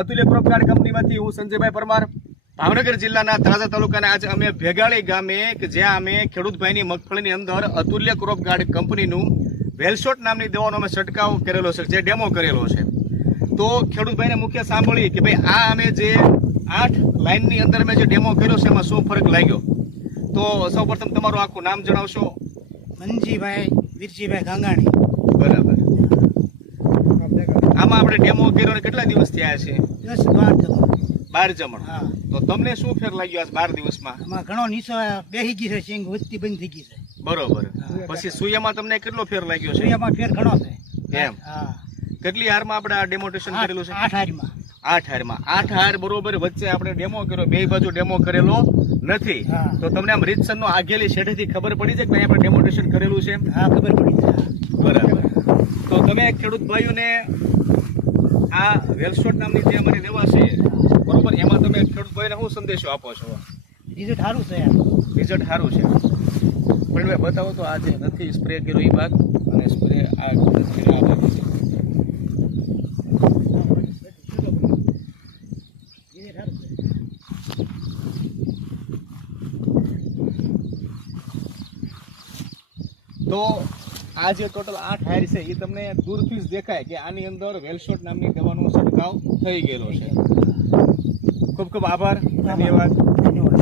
અતુલ્ય crop guard કંપનીમાંથી હું સંજયભાઈ પરમાર, ભાવનગર જિલ્લાના તળાજા તાલુકાના આજે અમે ભેગાળી ગામે કે જ્યાં અમે ખેડૂતભાઈની મગફળીની અંદર અતુલ્ય ક્રોપ ગાર્ડ કંપનીનું વેલશોટ નામની દવાનો અમે છંટકાવ કરેલો છે, જે ડેમો કરેલો છે. તો ખેડૂતભાઈને મુખ્ય સાંભળીએ કે ભાઈ આ અમે જે 8 લાઈનની અંદર અમે જે ડેમો કર્યો છે એમાં શું ફરક લાગ્યો. તો સૌપ્રથમ તમારું આખું નામ જણાવશો. મનજીભાઈ વીરજીભાઈ ગાંગાણી. બરાબર. આમાં આપણે ડેમો કર્યો ને કેટલા દિવસ થયા છે? 12 જમણ. હા. તો તમને શું ફેર લાગ્યો આ 12 દિવસમાં? આમાં ઘણો નીચો બેસી ગઈ છે, સિંગ વધતી બંધ થઈ ગઈ છે. બરોબર. પછી સુયામાં તમને કેટલો ફેર લાગ્યો છે? સૂર્યમાં ફેર ઘણો છે. એમ. હા. કેટલી હારમાં આપણે આ ડેમોન્સ્ટ્રેશન કરેલું છે? 8 હારીમાં. 8 હારમાં. 8 હાર બરોબર વચ્ચે આપણે ડેમો કર્યો, બે બાજુ ડેમો કરેલો નથી. હા. તો તમને આમ રીતસરનો આગેલી શેઠેથી ખબર પડી છે કે અહીં આપણે ડેમોન્સ્ટ્રેશન કરેલું છે? હા, ખબર પડી છે. બરાબર. તો તમે ખેડૂત ભાઈઓને આ વેલશોટ નામની જે અમારી દવા છે બરોબર, એમાં તમે ખેડૂત ભાઈને શું સંદેશો આપો છો? રિઝલ્ટ સારું છે યાર. રિઝલ્ટ સારું છે. પણ બતાવો તો આ જે નથી સ્પ્રે કર્યો એ ભાગ અને સ્પ્રે આ ભાગ છે. તો આ જે ટોટલ 8 હાર છે એ તમને દૂરથી જ દેખાય કે આની અંદર વેલશોટ નામની દવાનો છંટકાવ થઈ ગયેલો છે. ખૂબ ખૂબ આભાર. ધન્યવાદ. ધન્યવાદ.